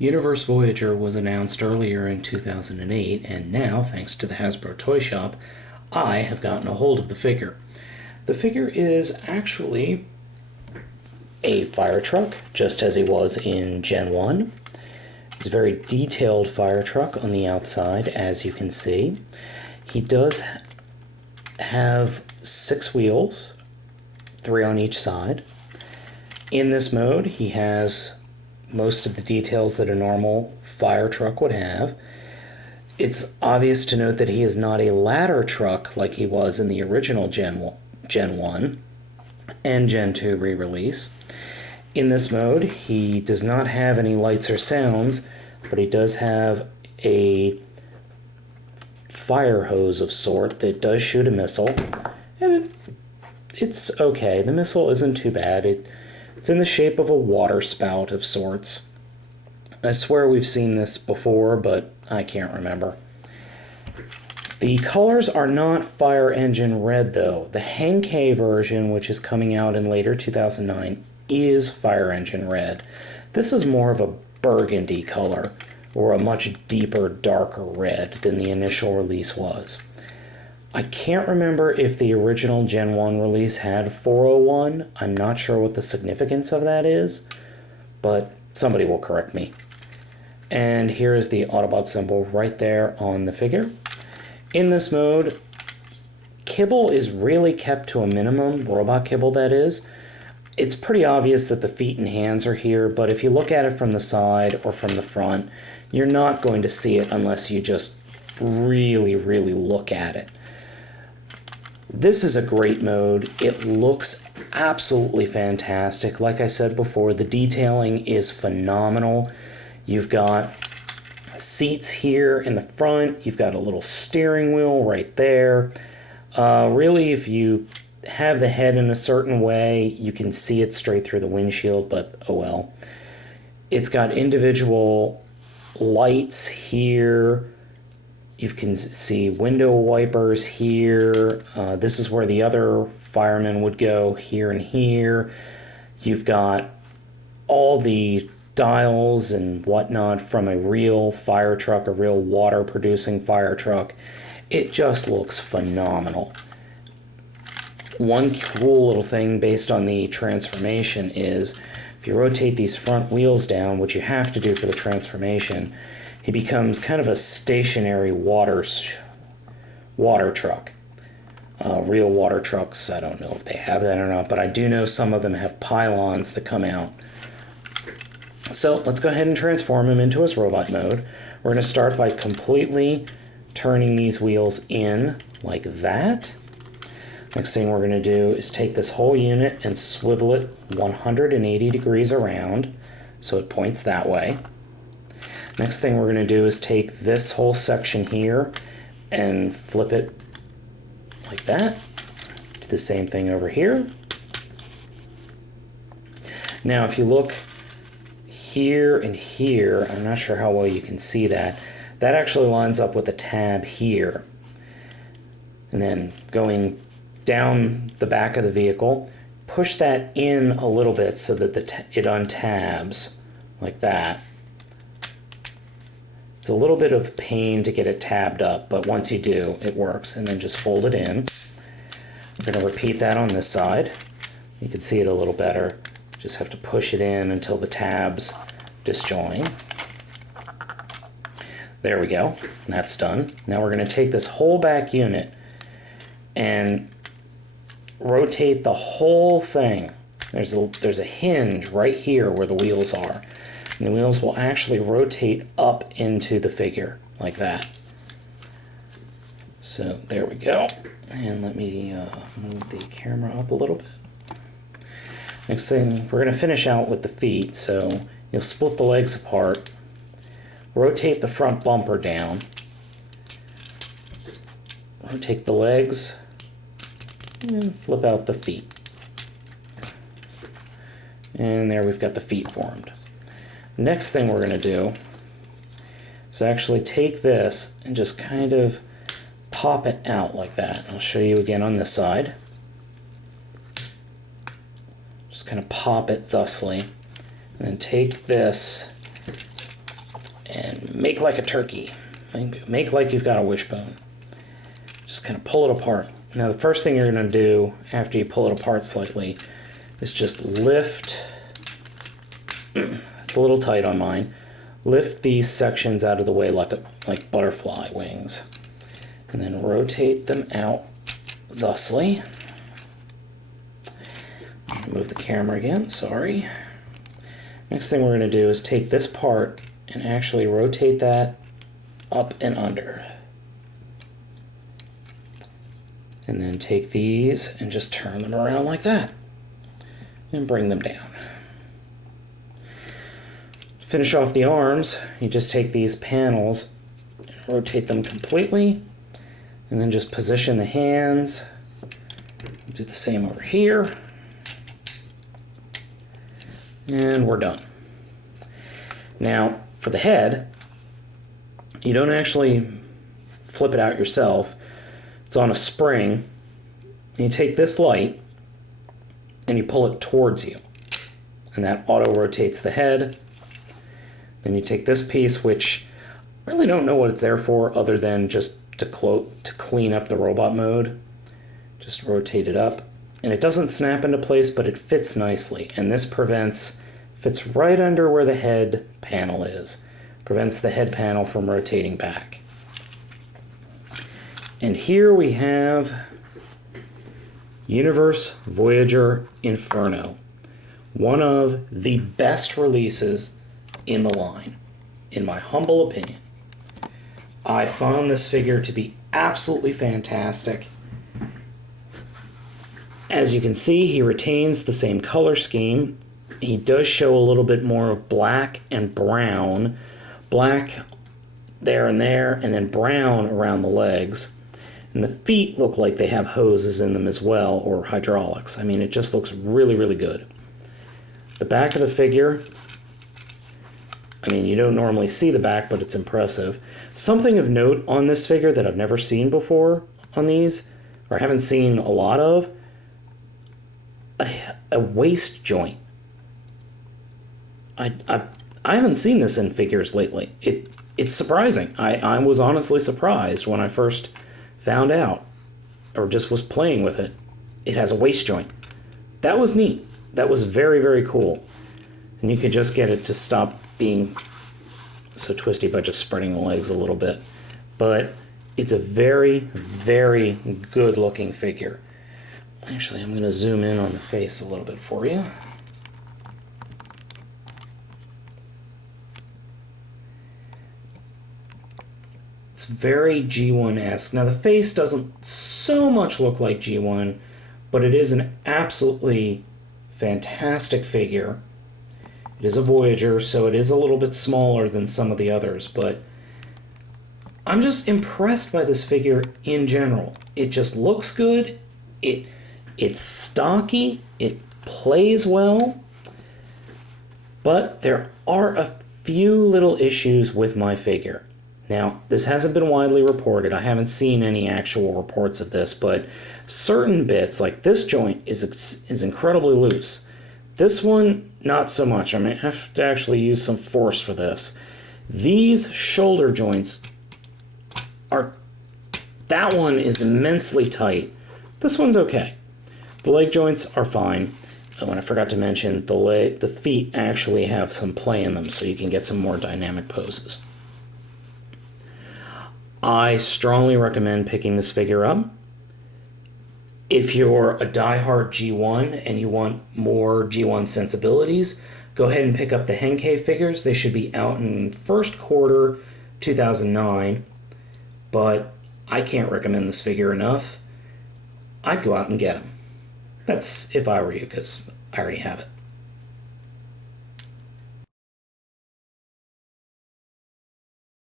Universe Voyager was announced earlier in 2008, and now, thanks to the Hasbro Toy Shop, I have gotten a hold of the figure. The figure is actually a fire truck, just as he was in Gen 1. It's a very detailed fire truck on the outside, as you can see. He does have 6 wheels, 3 on each side. In this mode, he has most of the details that a normal fire truck would have. It's obvious to note that he is not a ladder truck like he was in the original Gen 1 and Gen 2 re-release. In this mode, he does not have any lights or sounds, but he does have a fire hose of sort that does shoot a missile, and it's okay. The missile isn't too bad. It's in the shape of a water spout of sorts. I swear we've seen this before, but I can't remember. The colors are not fire engine red, though. The Henkei version, which is coming out in later 2009, is fire engine red. This is more of a burgundy color, or a much deeper, darker red than the initial release was. I can't remember if the original Gen 1 release had 401. I'm not sure what the significance of that is, but somebody will correct me. And here is the Autobot symbol right there on the figure. In this mode, kibble is really kept to a minimum, robot kibble that is. It's pretty obvious that the feet and hands are here, but if you look at it from the side or from the front, you're not going to see it unless you just really, really look at it. This is a great mode. It looks absolutely fantastic. Like I said before, the detailing is phenomenal. You've got seats here in the front. You've got a little steering wheel right there. Really, if you have the head in a certain way, you can see it straight through the windshield, but oh well. It's got individual lights here. You can see window wipers here. This is where the other firemen would go, here and here. You've got all the dials and whatnot from a real fire truck, a real water-producing fire truck. It just looks phenomenal. One cool little thing based on the transformation is if you rotate these front wheels down, which you have to do for the transformation, he becomes kind of a stationary water truck. Real water trucks, I don't know if they have that or not, but I do know some of them have pylons that come out. So let's go ahead and transform him into his robot mode. We're going to start by completely turning these wheels in like that. Next thing we're going to do is take this whole unit and swivel it 180 degrees around so it points that way. Next thing we're going to do is take this whole section here and flip it like that. Do the same thing over here. Now if you look here and here, I'm not sure how well you can see that. That actually lines up with the tab here. And then going down the back of the vehicle, push that in a little bit so that it untabs like that. It's a little bit of pain to get it tabbed up, but once you do, it works. And then just fold it in. We're going to repeat that on this side. You can see it a little better. Just have to push it in until the tabs disjoin. There we go. That's done. Now we're going to take this whole back unit and rotate the whole thing. There's a hinge right here where the wheels are. And the wheels will actually rotate up into the figure like that. So there we go. And let me move the camera up a little bit. Next thing, we're going to finish out with the feet. So you'll split the legs apart, rotate the front bumper down, rotate the legs, and flip out the feet. And there we've got the feet formed. Next thing we're going to do is actually take this and just kind of pop it out like that. I'll show you again on this side. Just kind of pop it thusly. And then take this and make like a turkey. Make like you've got a wishbone. Just kind of pull it apart. Now the first thing you're going to do after you pull it apart slightly is just lift, it's a little tight on mine, lift these sections out of the way like butterfly wings, and then rotate them out thusly. Move the camera again, sorry. Next thing we're going to do is take this part and actually rotate that up and under. And then take these and just turn them around like that. And bring them down. Finish off the arms, you just take these panels and rotate them completely. And then just position the hands. Do the same over here. And we're done. Now, for the head, you don't actually flip it out yourself. It's on a spring. And you take this light and you pull it towards you. And that auto-rotates the head. Then you take this piece, which I really don't know what it's there for other than just to clean up the robot mode. Just rotate it up. And it doesn't snap into place, but it fits nicely. And this fits right under where the head panel is. Prevents the head panel from rotating back. And here we have Universe Voyager Inferno. One of the best releases in the line, in my humble opinion. I found this figure to be absolutely fantastic. As you can see, he retains the same color scheme. He does show a little bit more of black and brown. Black there, and then brown around the legs. And the feet look like they have hoses in them as well, or hydraulics. I mean, it just looks really, really good. The back of the figure, I mean, you don't normally see the back, but it's impressive. Something of note on this figure that I've never seen before on these, or haven't seen a lot of, a waist joint. I haven't seen this in figures lately. It's surprising. I was honestly surprised when I first found out, or just was playing with it. It has a waist joint. That was neat. That was very, very cool. And you could just get it to stop being so twisty by just spreading the legs a little bit. But it's a very, very good looking figure. Actually, I'm going to zoom in on the face a little bit for you. It's very G1-esque. Now, the face doesn't so much look like G1, but it is an absolutely fantastic figure. It is a Voyager, so it is a little bit smaller than some of the others, but I'm just impressed by this figure in general. It just looks good. It's stocky. It plays well. But there are a few little issues with my figure. Now, this hasn't been widely reported. I haven't seen any actual reports of this, but certain bits, like this joint, is incredibly loose. This one, not so much. I may have to actually use some force for this. These shoulder joints are... That one is immensely tight. This one's okay. The leg joints are fine. Oh, and I forgot to mention, the feet actually have some play in them, so you can get some more dynamic poses. I strongly recommend picking this figure up. If you're a diehard G1 and you want more G1 sensibilities, go ahead and pick up the Henkei figures. They should be out in first quarter 2009, but I can't recommend this figure enough. I'd go out and get them. That's if I were you, because I already have it.